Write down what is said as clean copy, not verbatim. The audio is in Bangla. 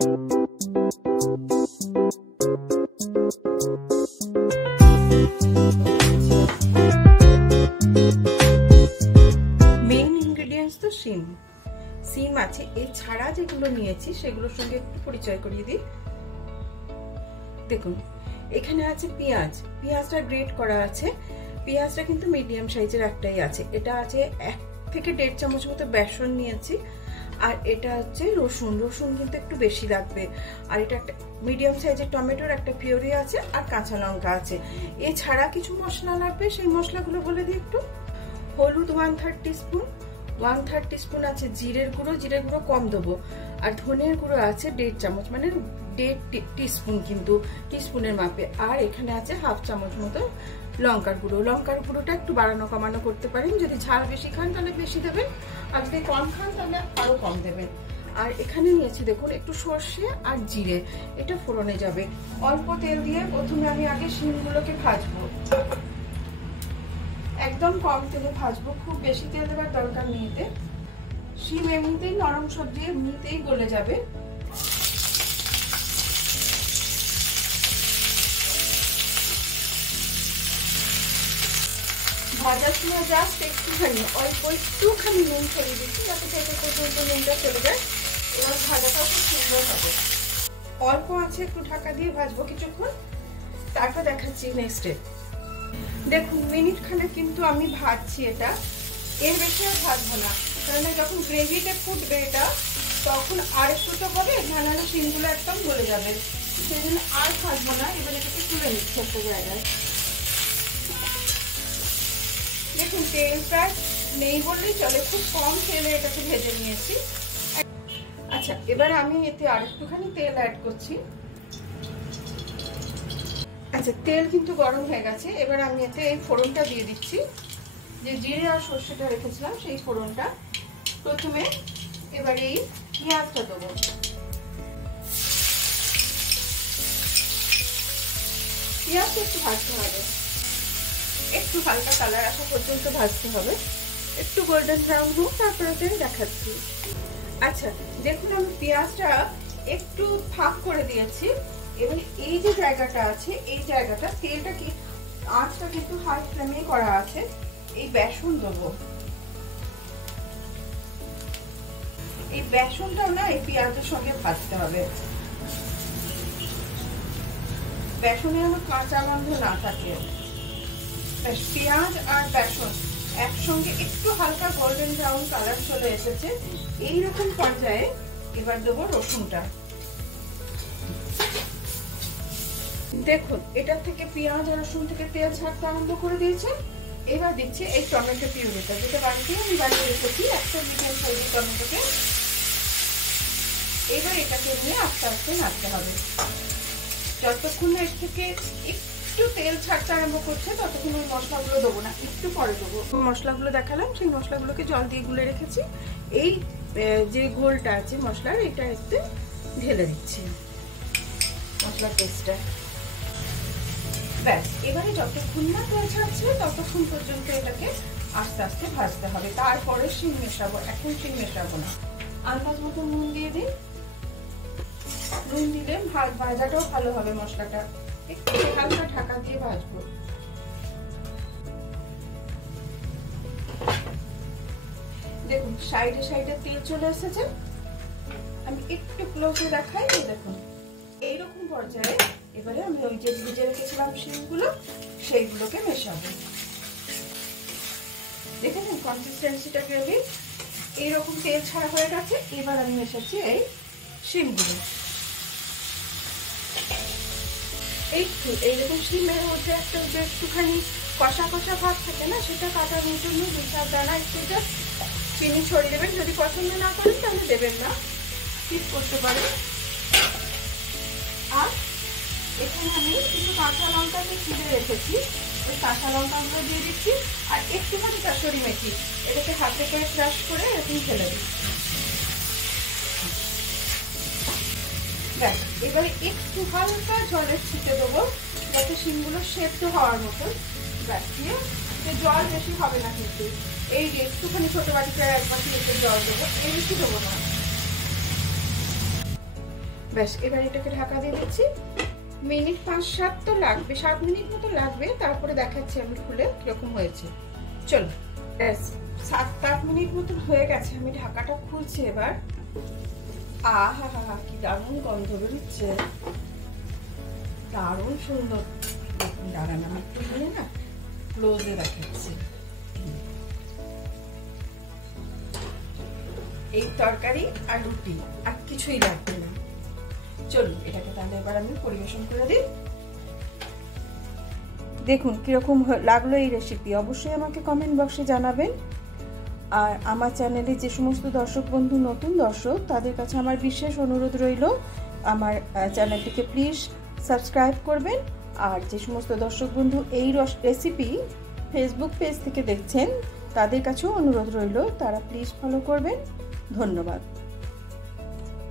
মেইন ইনগ্রেডিয়েন্টস তো শিম আছে। এছাড়া যেগুলো নিয়েছি সেগুলোর সঙ্গে একটু পরিচয় করিয়ে দিই। দেখুন এখানে আছে পেঁয়াজটা গ্রেট করা আছে। পেঁয়াজটা কিন্তু মিডিয়াম সাইজের একটাই আছে। এটা আছে 1 থেকে 1.5 চামচ মতো বেসন নিয়েছি। আর এটা হচ্ছে রসুন কিন্তু একটু বেশি লাগবে। আর এটা একটা মিডিয়াম সাইজের টমেটোর একটা পিউরি আছে, আর কাঁচা লঙ্কা আছে। এছাড়া কিছু মশলা লাগবে, সেই মশলাগুলো বলে দিই একটু। হলুদ 1/3 টিস্পুন, 1/3 টিস্পুন আছে জিরের গুঁড়ো কম দেবো। আর ধনের গুঁড়ো আছে 1.5 চামচ, মানে 1.5 টিস্পুন, কিন্তু টিস্পুনের মাপে। আর এখানে আছে 1/2 চামচ মতো লঙ্কার গুঁড়োটা একটু বাড়ানো কমানো করতে পারেন। যদি ঝাল বেশি খান তাহলে বেশি দেবেন, আর যদি কম খান তাহলে আরো কম দেবেন। আর এখানে নিয়েছি দেখুন একটু সর্ষে আর জিরে, এটা ফোড়নে যাবে। অল্প তেল দিয়ে প্রথমে আমি আগে শিমগুলোকে ভাজবো, একদম কম তেলে ভাজবো, খুব বেশি তেল দেওয়ার দরকার নেই। এতে শিম এমনিতেই নরম সবজি, এমনিতেই গলে যাবে। ভাজার সময় জাস্ট একটুখানি নুন ছড়িয়ে দিচ্ছি, যাতে থেকে পর্যন্ত নুনটা চলে যায়। এবার ভাজাটা খুব সুন্দর হবে। অল্প আছে একটু ঢাকা দিয়ে ভাজবো কিছুক্ষণ, তারপর দেখাচ্ছি নেক্সট স্টেপ। দেখুন মিনিট খানে কিন্তু আমি ভাজছি এটা, এর বেশি আর ভাজবো না, কারণ যখন গ্রেভিটা ফুটবে এটা তখন আর একটু তো হবে, নাহলে শিমগুলো একদম গলে যাবে। সেই জন্য আর ভাজবো না। এবার এটাকে তুলে নিচ্ছি একটা জায়গায়। দেখুন তেল প্রায় নেই বললেই চলে, খুব কম তেলে এটাকে ভেজে নিয়েছি। আচ্ছা এবার আমি এতে আর একটুখানি তেল অ্যাড করছি। আচ্ছা তেল কিন্তু গরম হয়ে গেছে। এবার আমি এতে এই ফোড়নটা দিয়ে দিচ্ছি, যে জিরে আর সর্ষেটা রেখেছিলাম সেই ফোড়নটা। প্রথমে এবার এই পেঁয়াজটা দেবো। পেঁয়াজটা একটু ভাজতে হবে, একটু হালকা কালার আসা পর্যন্ত ভাজতে হবে, একটু গোল্ডেন ব্রাউন হোক, তারপরে দেখাচ্ছি। আচ্ছা দেখুন আমি পেঁয়াজটা একটু ফাঁক করে দিয়েছি। এবং এই যে জায়গাটা আছে, এই জায়গাটা তেলটা কি আঁচটা কিন্তু হাই ফ্লেমে করা আছে। এই বেসন দেবো, এই বেসনটাও না এই পেঁয়াজের সঙ্গে ভাজতে হবে। বেসনে আমার কাঁচা গন্ধ না থাকে। পেঁয়াজ আর বেসন একসঙ্গে একটু হালকা গোল্ডেন ব্রাউন কালার চলে এসেছে। এইরকম পর্যায়ে এবার দেবো রসুনটা। দেখুন এটা থেকে পেঁয়াজ আর রসুন থেকে তেল ছাড়তে আরম্ভ করে দিয়েছে। এবার দিচ্ছি এই টমেটো পিউরিটা, যেটা বাড়িতে আমি বানিয়ে রেখেছি, একটা মিডিয়াম সাইজের টমেটোকে। এবার এটাকে নিয়ে আস্তে আস্তে নাড়তে হবে। যতক্ষণ এর থেকে একটু তেল ছাড়তে আরম্ভ করছে ততক্ষণ ওই মশলাগুলো দেবো না, একটু পরে দেবো। মশলাগুলো দেখালাম, সেই মশলাগুলোকে জল দিয়ে গুলে রেখেছি। এই যে ঘোলটা আছে মশলার, এটা একটু ঢেলে দিচ্ছি মশলার পেস্টটা। ব্যাস এবারে যতক্ষণ না তেল ছাড়ছে ততক্ষণ পর্যন্ত এটাকে আস্তে আস্তে ভাজতে হবে। তারপরে শিম মেশাবো, এখন শিম মেশাবো না। আন্দাজ মতো নুন দিয়ে দিই। নুন দিলে ভাজাটাও ভালো হবে। মশলাটা একটু হালকা ঢাকা দিয়ে ভাজবো। দেখুন সাইডে সাইডে তেল চলে এসেছে। আমি একটু ক্লোজে দেখাই। দেখুন এইরকম পর্যায়ে এবারে আমি ওই যে ভেজে রেখেছিলাম শিমগুলো, সেইগুলোকে মেশাবো। দেখেছেন কনসিস্টেন্সিটা গ্রেভি এইরকম তেল ছাড়া হয়ে গেছে। এবার আমি মেশাচ্ছি এই শিমগুলো। এইরকম শিমের মধ্যে একটা যে একটুখানি কষা কষা ভাব থাকে না, সেটা কাটানোর জন্য 2-4 দানা একটু চিনি ছড়িয়ে দেবেন। যদি পছন্দ না করেন তাহলে দেবেন না, স্কিপ করতে পারেন। আর এখানে আমি কিছু কাঁচা লঙ্কাকে ছিঁড়ে রেখেছি, ওই কাঁচা লঙ্কাগুলো দিয়ে দিচ্ছি। আর একটুখানি কাসুরি মেথি, এটাকে হাতে করে ক্রাশ করে এরকম ফেলে দিচ্ছি। ব্যাস এবারে একটু হালকা জলের ছিটে দেবো, যাতে শিমগুলো সেদ্ধ হওয়ার মতো। ব্যাস দিয়ে জল বেশি হবে না, কিন্তু এই যে একটুখানি ছোট বাটিতে 1 বাটি এতে জল দেবো, এই বেশি দেবো না। ব্যাস এবার এটাকে ঢাকা দিয়ে দিচ্ছি। মিনিট 5-7 তো লাগবে, 7 মিনিট মতো লাগবে, তারপরে দেখাচ্ছি আমি খুলে কিরকম হয়েছে। চলো, 7-8 মিনিট মতো হয়ে গেছে, আমি ঢাকাটা খুলছি এবার। আহা হা হা, কি দারুণ গন্ধ বেরোচ্ছে, দারুণ সুন্দর। দাঁড়ান আমি একটু নিয়ে না ক্লোজে দেখাচ্ছি। এই তরকারি আর রুটি, আর কিছুই লাগবে না। চলুন এটাকে তাহলে এবার আমি পরিবেশন করে দিই। দেখুন কিরকম লাগলো এই রেসিপি, অবশ্যই আমাকে কমেন্ট বক্সে জানাবেন। আর আমার চ্যানেলে যে সমস্ত দর্শক বন্ধু নতুন দর্শক, তাদের কাছে আমার বিশেষ অনুরোধ রইল, আমার চ্যানেলটিকে প্লিজ সাবস্ক্রাইব করবেন। আর যে সমস্ত দর্শক বন্ধু এই রেসিপি ফেসবুক পেজ থেকে দেখছেন, তাদের কাছেও অনুরোধ রইল, তারা প্লিজ ফলো করবেন। ধন্যবাদ।